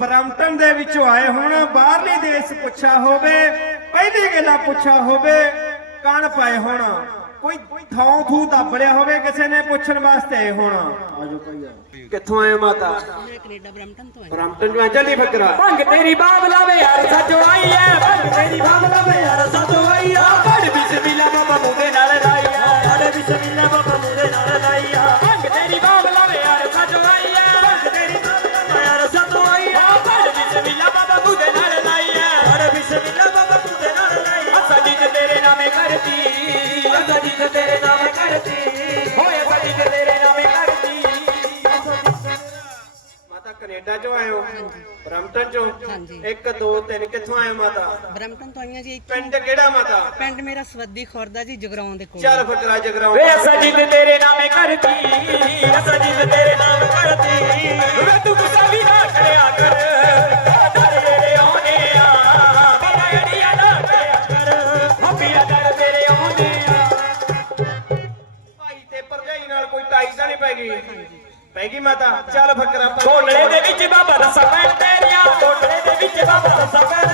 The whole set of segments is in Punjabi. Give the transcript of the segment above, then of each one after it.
ਬਰਮਟਨ ਦੇ ਵਿੱਚੋਂ ਆਏ ਹੋਣ ਬਾਹਰਲੇ ਦੇਸ਼ ਪੁੱਛਾ ਹੋਵੇ ਪਹਿਲੀ ਗੱਲਾਂ ਪੁੱਛਾ ਹੋਵੇ ਕਣ ਪਾਏ ਹੋਣ। ਕੋਈ ਥਾਂ ਥੂ ਦੱਬੜਿਆ ਹੋਵੇ ਕਿਸੇ ਨੇ ਪੁੱਛਣ ਵਾਸਤੇ ਆਏ ਹੋਣ। ਆਜੋ ਭਾਈਆ ਕਿੱਥੋਂ ਆਏ ਮਾਤਾ? ਮੈਂ ਕੈਨੇਡਾ ਤੋਂ ਆਈ। ਬਰਮਟਨ ਤੋਂ ਆਏ ਚੱਲੀ ਫਕਰਾ। ਭੰਗ ਤੇਰੀ ਬਾਬਲਾ ਵੇ ਯਾਰ ਸੱਜੋ ਆਈ ਐ ਭੰਗ ਤੇਰੀ ਬਾਬਲਾ ਵੇ ਤੇਰੇ ਨਾਮੇ ਕਰਤੀ ਹੋਏ ਸਜੀ ਤੇ ਤੇਰੇ ਨਾਮੇ ਕਰਤੀ ਮਾਤਾ ਕੈਨੇਡਾ ਚੋਂ ਆਏ ਹੋ? ਬਰਮਟਨ ਚੋਂ? ਹਾਂਜੀ। 1 2 3 ਕਿੱਥੋਂ ਆਏ ਮਾਤਾ? ਬ੍ਰੈਂਪਟਨ ਤੋਂ ਆਈਆਂ ਜੀ ਇੱਥੇ। ਪਿੰਡ ਕਿਹੜਾ ਮਾਤਾ? ਪਿੰਡ ਮੇਰਾ ਸਵੱਦੀ ਖੁਰਦਾ ਜੀ ਜਗਰਾਉਂ ਦੇ ਕੋਲ। ਚੱਲ ਫਕਰਾ ਜਗਰਾਉਂ। ਵੇ ਸਜੀਦ ਤੇਰੇ ਨਾਮੇ ਕਰਤੀ ਸਜੀਦ ਤੇਰੇ ਨਾਮ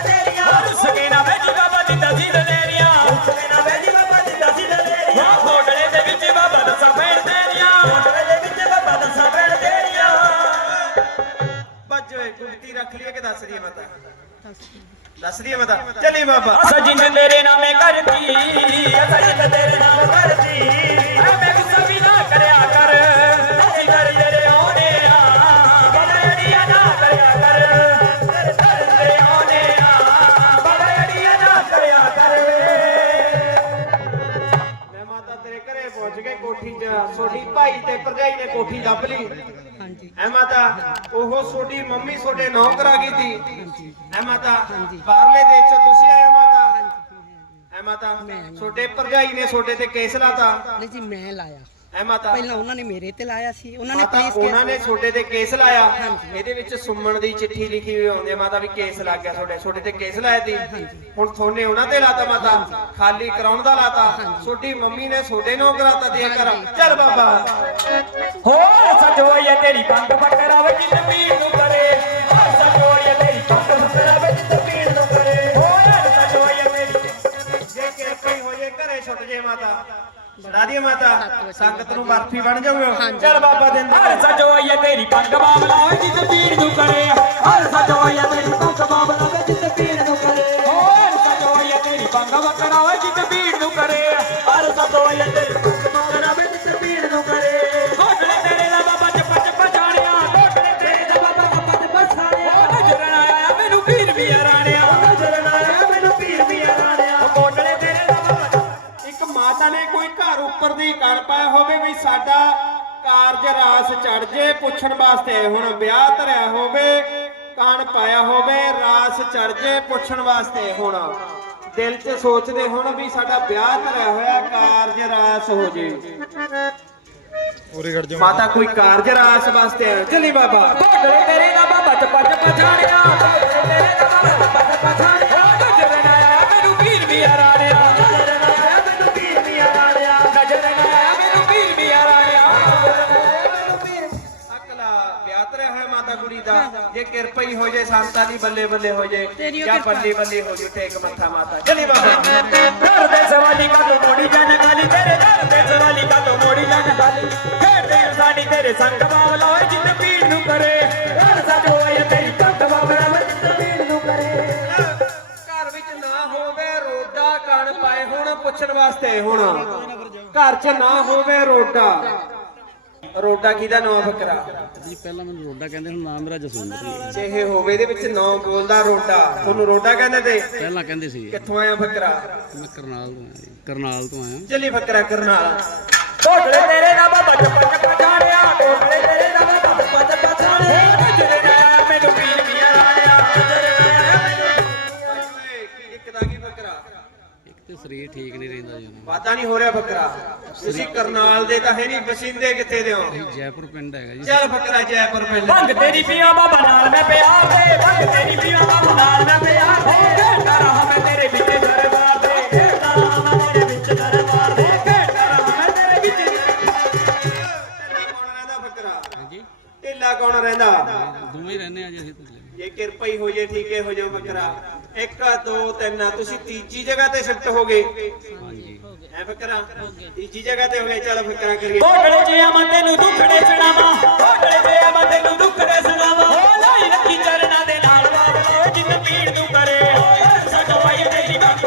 ਦੇ ਕੋਠੀ 'ਚ ਛੋਟੀ ਭਾਈ ਤੇ ਭਰਜਾਈ ਨੇ ਕੋਠੀ ਲੱਭ ਲਈ। ਹਾਂਜੀ। ਐ ਮਾਤਾ ਉਹ ਛੋਟੀ ਮੰਮੀ ਛੋਟੇ ਨੌ ਕਰਾ ਗਈ ਸੀ। ਐ ਮਾਤਾ ਬਾਹਰਲੇ ਦੇਸ਼ 'ਚ ਤੁਸੀਂ ਆਏ ਹੋ ਮਾਤਾ? ਐ ਮਾਤਾ ਛੋਟੇ ਭਰਜਾਈ ਨੇ ਛੋਟੇ ਤੇ ਕੇਸ ਲਾਤਾ। ਨਹੀਂ ਜੀ ਮੈਂ ਲਾਇਆ। ਐ ਮਾਤਾ। ਪਹਿਲਾਂ ਉਹਨਾਂ ਨੇ ਮੇਰੇ ਤੇ ਲਾਇਆ ਸੀ। ਉਹਨਾਂ ਨੇ ਮਾਤਾ ਪੁਲਿਸ ਉਹਨਾਂ ਨੇ ਕੇਸ ਛੋਟੇ ਤੇ ਕੇਸ ਲਾਇਆ। ਇਹਦੇ ਵਿੱਚ ਸੁਮਣ ਦੀ ਚਿੱਠੀ ਲਿਖੀ ਹੋਈ ਆਉਂਦੀ ਹੈ ਮਾਤਾ ਵੀ ਕੇਸ ਲੱਗ ਗਿਆ ਛੋਟੇ ਛੋਟੇ ਤੇ ਕੇਸ ਲਾਇਆ ਸੀ? ਹੁਣ ਥੋਨੇ ਉਹਨਾਂ ਤੇ ਲਾਤਾ ਮਾਤਾ। ਖਾਲੀ ਕਰਾਉਣ ਦਾ ਲਾਤਾ। ਛੋਟੀ ਮੰਮੀ ਨੇ ਛੋਟੇ ਨੂੰ ਕਰਾਤਾ ਦੇ ਕਰ ਚੱਲ ਬਾਬਾ। ਹੋਰ ਸਜੋਈਏ ਤੇਰੀ ਪੰਗ ਬੱਕਰਾ ਵੇ ਜਿੱਤ ਪੀੜ ਨੂੰ ਕਰੇ। ਹੋਰ ਸਜੋਈਏ ਤੇਰੀ ਪੰਗ ਬੱਕਰਾ ਵੇ ਜਿੱਤ ਪੀੜ ਨੂੰ ਕਰੇ। ਹੋਰ ਸਜੋਈਏ ਤੇਰੀ ਜੇ ਕਿਰਪੀ ਹੋ ਜੇ ਘਰੇ ਛੁੱਟ ਜੇ ਮਾਤਾ। ਛੜਾ ਦੀ ਮਾਤਾ। ਸੰਗਤ ਨੂੰ ਬਰਫੀ ਬਣ ਜਾਊਗਾ ਚੱਲ ਬਾਬਾ ਦਿੰਦੇ ਹਰ ਸਜੋਈਏ ਤੇਰੀ ਪੰਗ ਬਾਬਲਾ ਵੇ ਜਿੱਤ ਪੀੜ ਨੂੰ ਕਰੇ। ਹਰ ਸਜੋਈਏ ਤੇਰੀ ਪੰਗ ਬਾਬਲਾ ਵੇ ਜਿੱਤ ਪੀੜ ਨੂੰ ਕਰੇ। ਹੋਰ। ਸਜੋਈਏ ਤੇਰੀ ਪੰਗ ਬੱਕਰਾ ਵੇ ਜਿੱਤ ਪੀੜ ਨੂੰ ਕਰੇ। ਹਰ ਸਜੋਈਏ ਸਾਡਾ ਕਾਰਜ ਰਾਸ ਚੜ ਜੇ ਪੁੱਛਣ ਵਾਸਤੇ। ਹੁਣ ਵਿਆਹ ਧਰਿਆ ਹੋਵੇ ਕਣ ਪਾਇਆ ਹੋਵੇ ਰਾਸ ਚੜ ਜੇ ਪੁੱਛਣ ਵਾਸਤੇ। ਹੁਣ ਦਿਲ 'ਚ ਸੋਚਦੇ ਹੁਣ ਵੀ ਸਾਡਾ ਵਿਆਹ ਧਰਿਆ ਹੋਇਆ ਕਾਰਜ ਰਾਸ ਹੋ ਜੇ। ਮਾਤਾ ਕੋਈ ਕਾਰਜ ਰਾਸ ਵਾਸਤੇ। ਚੱਲੀ ਬਾਬਾ। ਕੋਟਲੇ ਤੇਰੇ ਦਾ ਬਾਬਾ ਚੱਪਾ ਚੱਪਾ ਕੋਟਲੇ ਤੇਰੇ ਦਾ ਬਾਬਾ ਹੀ ਹੋ ਜੇ ਸੰਤਾਂ ਦੀ ਬੱਲੇ ਬੱਲੇ ਹੋ ਜੇ ਜਾਂ। ਬੱਲੇ ਬੱਲੇ ਹੋ ਜੇ ਟੇਕ ਮੱਥਾ ਮਾਤਾ। ਚੱਲੀ ਬਾਬਾ। ਦਰ ਦੇ ਸਵਾਲੀ ਕਾ ਤੋ ਮੋੜੀ ਜਾਨ ਗਾਲੀ ਤੇਰੇ ਦਰ ਦੇ ਸਵਾਲੀ ਕਾ ਤੋ ਮੋੜੀ ਜਾਨ ਗਾਲੀ ਖੇਡੇ ਸਾਡੀ ਤੇਰੇ ਸੰਗ ਬਾਵਲਾ ਜਿੱਤ ਪੀੜ ਨੂੰ ਕਰੇ। ਦਰ ਸੱਚ ਹੋਏ ਤੇਰੀ ਕੰਗ ਬਾਵਲਾ ਓਏ ਜਿੱਤ ਪੀੜ ਨੂੰ ਕਰੇ। ਘਰ ਵਿੱਚ ਨਾ ਹੋਵੇ ਰੋਡਾ ਕਣ ਪਾਏ ਹੁਣ ਪੁੱਛਣ ਵਾਸਤੇ ਹੁਣ। ਘਰ 'ਚ ਨਾ ਹੋਵੇ ਰੋਡਾ। ਰੋਡਾ ਕਿਹਦਾ ਨਾਮ ਫਕਰਾ ਜੀ ਪਹਿਲਾਂ ਮੈਨੂੰ ਰੋਡਾ ਕਹਿੰਦੇ ਹੁਣ ਨਾਮ ਮੇਰਾ ਜਸਵਿੰਦਰ ਜੀ। ਜੇ ਇਹ ਹੋਵੇ ਇਹਦੇ ਵਿੱਚ ਨਾਮ ਬੋਲਦਾ ਰੋਡਾ ਤੁਹਾਨੂੰ ਰੋਡਾ ਕਹਿੰਦੇ ਤੇ? ਪਹਿਲਾਂ ਕਹਿੰਦੇ ਸੀ। ਕਿੱਥੋਂ ਆਇਆ ਫਕਰਾ ਮੈਂ ਕਰਨਾਲ ਤੋਂ ਆਇਆ ਜੀ ਕਰਨਾਲ ਤੋਂ ਆਇਆ। ਚੱਲੀ ਫਕਰਾ ਕਰਨਾਲ। ਕੋਟਲੇ ਤੇਰੇ ਦਾ ਬਾਬਾ ਚੱਪਾ ਛਾੜਿਆ ਕੋਟਲੇ ਤੇਰੇ ਦਾ ਬਾਬਾ ਮੈਨੂੰ ਪੀਰ ਮੈਨੂੰ ਇੱਕ ਦਾ ਕੀ ਇੱਕ ਤੇ ਸਰੀਰ ਠੀਕ ਨਹੀਂ ਰਹਿੰਦਾ ਜੀ। ਉਹਨਾਂ ਵਾਦਾ ਨਹੀਂ ਹੋ ਰਿਹਾ ਫਕਰਾ ਤੁਸੀਂ ਕਰਨਾਲ ਦੇ ਤਾਂ ਹੈ ਨਹੀਂ ਬਸਿੰਦੇ ਕਿੱਥੇ ਦੇ ਹੋ? ਜੈਪੁਰ ਪਿੰਡ ਹੈਗਾ ਜੀ। ਚੱਲ ਫਕਰਾ ਜੈਪੁਰ ਪਿੰਡ। ਭੰਗ ਤੇਰੀ ਪੀਆ ਬਾਬਾ ਨਾਲ ਮੈਂ ਪਿਆਰ ਦੇ ਭੰਗ ਤੇਰੀ ਪੀਆ ਬਾਬਾ ਨਾਲ ਮੈਂ ਪਿਆਰ ਦੇ ਘੇਟਾ ਰਹਾ ਮੈਂ ਤੇਰੇ ਵਿੱਚ ਦਰਬਾਰ ਦੇ ਘੇਟਾ ਰਹਾ ਮੈਂ ਤੇਰੇ ਵਿੱਚ ਦਰਬਾਰ ਦੇ ਘੇਟਾ ਰਹਾ ਮੈਂ ਤੇਰੇ ਵਿੱਚ ਢਿੱਲਾ ਕੌਣ ਰਹਿੰਦਾ ਫਕਰਾ? ਹਾਂਜੀ? ਢਿੱਲਾ ਕੌਣ ਰਹਿੰਦਾ? ਦੋਵੇਂ ਹੀ ਰਹਿੰਦੇ ਆ ਜੀ ਅਸੀਂ ਕਿਰਪਾ ਹੀ ਹੋ ਜੇ ਠੀਕੇ ਹੋ ਜਾਓ ਬੱਕਰਾ 1 2 3 ਤੁਸੀਂ ਤੀਜੀ ਜਗ੍ਹਾ ਤੇ ਸ਼ਿਫਟ ਹੋ ਗਏ। ਐ ਬੱਕਰਾ ਤੀਜੀ ਜਗ੍ਹਾ ਤੇ ਹੋ ਗਏ ਚਲੋ ਬੱਕਰਾ ਕਰੀਏ। ਹੋਟਲ ਜਿਆ ਮੈਂ ਤੈਨੂੰ ਦੁੱਖੜੇ ਸੁਣਾਵਾਂ। ਹੋਟਲ ਜਿਆ ਮੈਂ ਤੈਨੂੰ ਦੁੱਖੜੇ ਸੁਣਾਵਾਂ। ਹੋ ਲਾਈ ਰੱਖੀ ਚਰਨਾਂ ਦੇ ਨਾਲ ਬਾਬਾ ਜਿੰਨ ਪੀੜ ਨੂੰ ਕਰੇ। ਸਾਡੋ ਆਈ ਤੇਰੀ ਬੰਦ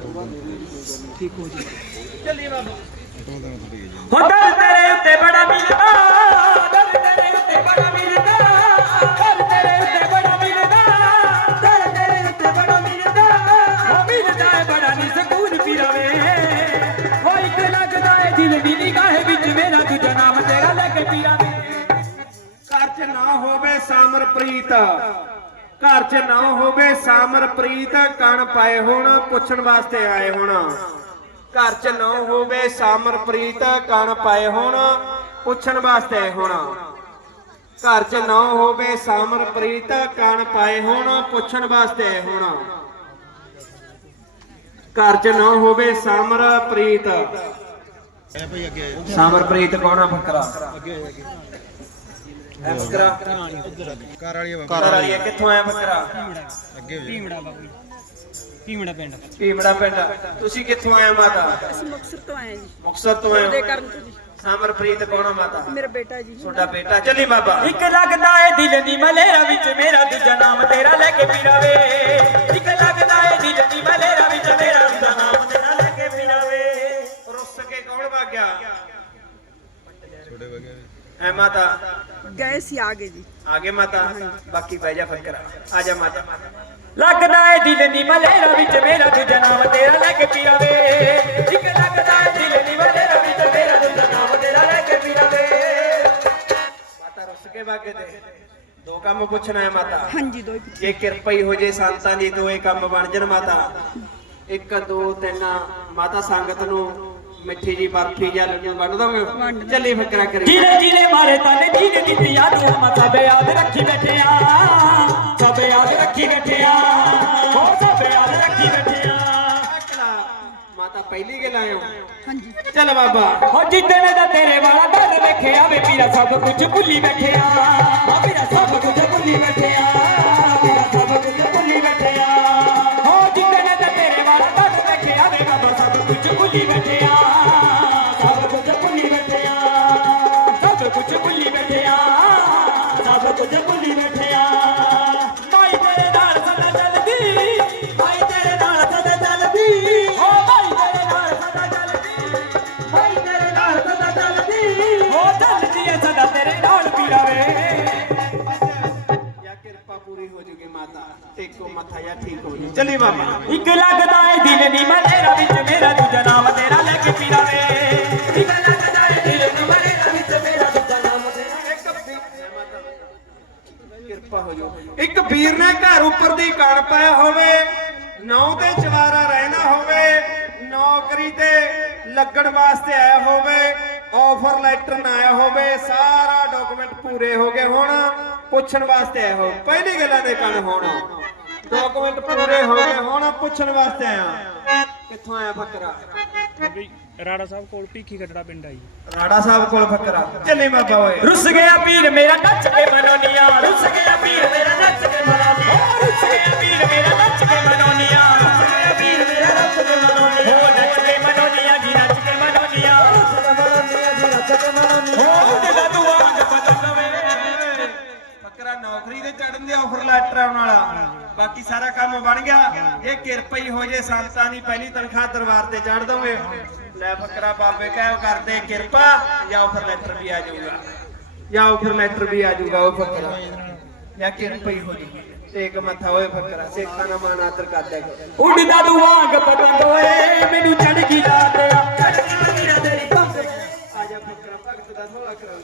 ਪਈ ਹੁਣ ਦਰ ਤੇਰੇ ਉੱਤੇ ਬੜਾ ਮਿਲਦਾ ਦਰ ਤੇਰੇ ਉੱਤੇ ਬੜਾ ਮਿਲਦਾ ਦਰ ਤੇਰੇ ਉੱਤੇ ਬੜਾ ਮਿਲਦਾ ਦਰ ਤੇਰੇ ਉੱਤੇ ਬੜਾ ਮਿਲਦਾ। ਹੋ, ਮਿਲਦਾ ਹੈ ਬੜਾ ਨੀ ਸਕੂਨ ਪੀਰਾਵੇ। ਹੋ, ਇੱਕ ਲੱਗਦਾ ਹੈ ਦਿਲ ਦੀ ਨਿਗਾਹ ਵਿੱਚ ਮੇਰਾ ਦੂਜਾ ਨਾਮ ਤੇਰਾ ਲੈ ਕੇ ਪੀਰਾਵੇ। ਘਰ ਨਾ ਹੋਵੇ ਸਾਮਰਪ੍ਰੀਤ। ਘਰ 'ਚ ਨਾ ਹੋਵੇ ਸਾਮਰਪ੍ਰੀਤ ਕਣ ਪਾਏ ਹੋਣ ਪੁੱਛਣ ਵਾਸਤੇ ਆਏ ਹੋਣ। ਘਰ 'ਚ ਨਾ ਹੋਵੇ ਸਾਮਰਪ੍ਰੀਤ ਕਣ ਪਾਏ ਹੋਣ ਪੁੱਛਣ ਵਾਸਤੇ ਆਏ ਹੋਣ। ਘਰ 'ਚ ਨਾ ਹੋਵੇ ਸਾਮਰਪ੍ਰੀਤ ਕਣ ਪਾਏ ਹੋਣ ਪੁੱਛਣ ਵਾਸਤੇ ਆਏ ਹੋਣ। ਘਰ 'ਚ ਨਾ ਹੋਵੇ ਸਾਮਰਪ੍ਰੀਤ। ਐ ਭਾਈ ਅੱਗੇ। ਆ ਜਾ। ਸਾਮਰਪ੍ਰੀਤ ਕੌਣ ਆ ਬੱਕਰਾ? ਅੱਗੇ ਅੱਗੇ। ਐ ਬੱਕਰਾ ਕਾਰ। ਵਾਲੀ ਆ ਘਰ ਬਾਬਾ ਵਾਲੀ ਆ, ਕਿੱਥੋਂ ਆਇਆ ਬੱਕਰਾ ਅੱਗੇ ਹੋ ਜਾ। ਕੀਮੜਾ ਪਿੰਡ। ਭੀਮੜਾ ਪਿੰਡ। ਤੁਸੀਂ ਕਿੱਥੋਂ ਆਏ ਮਾਤਾ? ਅਸੀਂ ਮੁਕਤਸਰ ਤੋਂ ਆਏ ਜੀ। ਮੁਕਤਸਰ ਤੋਂ ਆਏ ਦੇ? ਕਰਨ ਤੋਂ ਜੀ। ਸਾਮਰਪ੍ਰੀਤ ਕੌਣ ਮਾਤਾ? ਮੇਰਾ ਬੇਟਾ ਜੀ। ਤੁਹਾਡਾ ਬੇਟਾ। ਚੱਲੀ ਬਾਬਾ। ਇੱਕ ਲੱਗਦਾ ਏ ਦਿਲ ਦੀ ਮਲੇਰਾ ਵਿੱਚ ਮੇਰਾ ਦੂਜਾ ਨਾਮ ਤੇਰਾ ਲੈ ਕੇ ਪੀਰਾਵੇ ਇੱਕ ਲੱਗਦਾ ਏ ਦਿਲ ਦੀ ਮਲੇਰਾ ਵਿੱਚ ਮੇਰਾ ਦੂਜਾ ਨਾਮ ਤੇਰਾ ਲੈ ਕੇ ਪੀਰਾਵੇ ਰੁੱਸ ਕੇ ਕੌਣ ਵਗ ਗਿਆ ਛੋਟੇ ਵਗੇ ਐ ਮਾਤਾ। ਗਏ ਸੀ ਆਗੇ ਜੀ। ਆਗੇ ਮਾਤਾ ਬਾਕੀ ਬਹਿ ਜਾ ਫਕਰਾ। ਆ ਜਾ ਮਾਤਾ। ਲੱਗਦਾ ਏ ਦਿਲ ਦੀ ਮਲੇਰਾ ਵਿੱਚ ਮੇਰਾ ਦੂਜਾ ਨਾਮ ਤੇਰਾ ਲੈ ਕੇ ਪੀਰਾਵੇ ਇੱਕ ਲੱਗਦਾ ਏ ਦਿਲ ਦੀ ਮਲੇਰਾ ਵਿੱਚ ਮੇਰਾ ਦੂਜਾ ਨਾਮ ਤੇਰਾ ਲੈ ਕੇ ਪੀਰਾਵੇ ਮਾਤਾ ਰੁੱਸ ਕੇ ਵਗ ਤੇ। ਦੋ ਕੰਮ ਪੁੱਛਣਾ ਹੈ ਮਾਤਾ। ਹਾਂਜੀ ਦੋ ਹੀ ਪੁੱਛੇ ਜੇ ਕਿਰਪਾ ਹੀ ਹੋ ਜੇ ਸੰਤਾਂ ਦੀ ਦੋਏ ਕੰਮ ਬਣ ਜਣ ਮਾਤਾ। ਇੱਕ ਦੋ ਤਿੰਨ ਮਾਤਾ ਸੰਗਤ ਨੂੰ ਮਿੱਠੀ ਜੀ ਬਰਫੀ ਜਾਂ ਲੱਡੂ ਵੰਡ ਦੋਗੇ ਚੱਲੀ ਫਕਰਾ ਕਰੀ ਜਿਹਨੇ ਜਿਹਨੇ ਮਾਰੇ ਤਾਨੇ ਜਿਹਨੇ ਦਿੱਤੀ ਯਾਦ ਮਾ ਸਭ ਯਾਦ ਰੱਖੀ ਬੈਠਿਆ ਸਭ ਯਾਦ ਰੱਖੀ ਬੈਠਿਆ ਹੋ ਸਭ ਯਾਦ ਰੱਖੀ ਬੈਠਿਆ ਮਾਤਾ ਪਹਿਲੀ ਗੱਲ ਆਇਓ ਹਾਂਜੀ। ਚੱਲ ਬਾਬਾ। ਹੋ ਜਿੱਦਣ ਦਾ ਤੇਰੇ ਵਾਲਾ ਦਰ ਵੇਖਿਆ ਵੇ ਪੀਰਾ ਸਭ ਕੁਝ ਭੁੱਲੀ ਬੈਠਿਆ ਹੋ ਪੀਰਾ ਸਭ ਕੁਝ ਭੁੱਲੀ ਬੈਠਿਆ ਟੇਕੋ ਮੱਥਾ ਜਾਂ ਠੀਕ ਹੋ ਜੂ ਚੱਲੀ ਬਾਬਾ। ਇੱਕ ਲੱਗਦਾ ਏ ਦਿਲ ਦੀ ਮਲੇਰਾ ਵਿੱਚ ਮੇਰਾ ਦੂਜਾ ਨਾਮ ਤੇਰਾ ਲੈ ਕੇ ਪੀਰਾਵੇ ਇੱਕ ਲੱਗਦਾ ਏ ਦਿਲ ਦੀ ਮਲੇਰਾ ਵਿੱਚ ਮੇਰਾ ਦੂਜਾ ਨਾਮ ਤੇਰਾ ਕਿਰਪਾ ਹੋ ਜੂ ਇੱਕ ਵੀਰ ਨੇ ਘਰ ਉੱਪਰ ਦੀ ਕਣ ਪਾਇਆ ਹੋਵੇ ਨੌ ਤੇ ਚਵਾਰਾ ਰਹਿਣਾ ਹੋਵੇ ਨੌਕਰੀ ਤੇ ਲੱਗਣ ਵਾਸਤੇ ਆਇਆ ਹੋਵੇ ਆਫਰ ਲੈਟਰ ਨਾ ਆਇਆ ਹੋਵੇ ਸਾਰਾ ਡਾਕੂਮੈਂਟ ਪੂਰੇ ਹੋ ਗਏ ਹੁਣ ਪੁੱਛਣ ਵਾਸਤੇ ਆਇਆ ਹੋ ਪਹਿਲੀ ਗੱਲਾਂ ਦੇ ਕਣ ਹੋਣ। ਡਾਕੂਮੈਂਟ ਪੂਰੇ ਹੋ ਗਏ ਹੁਣ ਪੁੱਛਣ ਵਾਸਤੇ ਆਇਆ। ਕਿੱਥੋਂ ਆਇਆ ਫਕਰਾ ਰਾੜਾ ਸਾਹਿਬ ਕੋਲ ਭੀਖੀ ਗੱਡੜਾ ਪਿੰਡ ਆ ਜੀ। ਰਾੜਾ ਸਾਹਿਬ ਕੋਲ ਫਕਰਾ ਚੱਲੀ ਬਾਬਾ ਓਏ। ਰੁੱਸ ਗਿਆ ਪੀਰ ਮੇਰਾ ਨੱਚ ਕੇ ਮਨੋਨੀਆਂ ਰੁੱਸ ਗਿਆ ਪੀਰ ਮੇਰਾ ਨੱਚ ਕੇ ਮਨੋਨੀਆਂ ਰੁੱਸ ਗਿਆ ਪੀਰ ਮੇਰਾ ਨੱਚ ਕੇ ਮਨੋਨੀਆਂ ਦੇ ਆਉਣ ਵਾਲਾ। ਬਾਕੀ ਸਾਰਾ ਕੰਮ ਬਣ ਗਿਆ। ਇਹ ਕਿਰਪਾ ਹੀ ਹੋ ਜੇ, ਸੰਤਾਂ ਦੀ ਪਹਿਲੀ ਤਨਖਾਹ ਦਰਬਾਰ ਤੇ ਚੜ ਦੋਗੇ ਲੈ ਫਕਰਾ ਬਾਬੇ, ਕਹਿਓ ਕਰਦੇ ਕਿਰਪਾ ਜਾਂ ਆਫਰ ਲੈਟਰ ਵੀ ਆ ਜਾਊਗਾ। ਜਾਂ ਆਫਰ ਲੈਟਰ ਵੀ ਆ ਜਾਊਗਾ, ਉਹ ਫਕਰਾ। ਜਾਂ ਕਿਰਪਾ ਹੀ ਹੋ ਜੂਗੀ ਟੇਕ ਮੱਥਾ, ਓਏ ਫਕਰਾ, ਸੇਖਾਂ ਦਾ ਮਾਨ ਆਦਰ ਕਰਦਾ ਉੱਡਦਾ ਤੂੰ ਵਾਂਗ ਪਤੰਗ, ਓਏ, ਮੈਨੂੰ ਚੜ ਗਈ ਰਾਤ ਆ ਜਾ ਫਕਰਾ, ਭਗਤ ਦਾ ਥੋੜਾ ਕਰਾ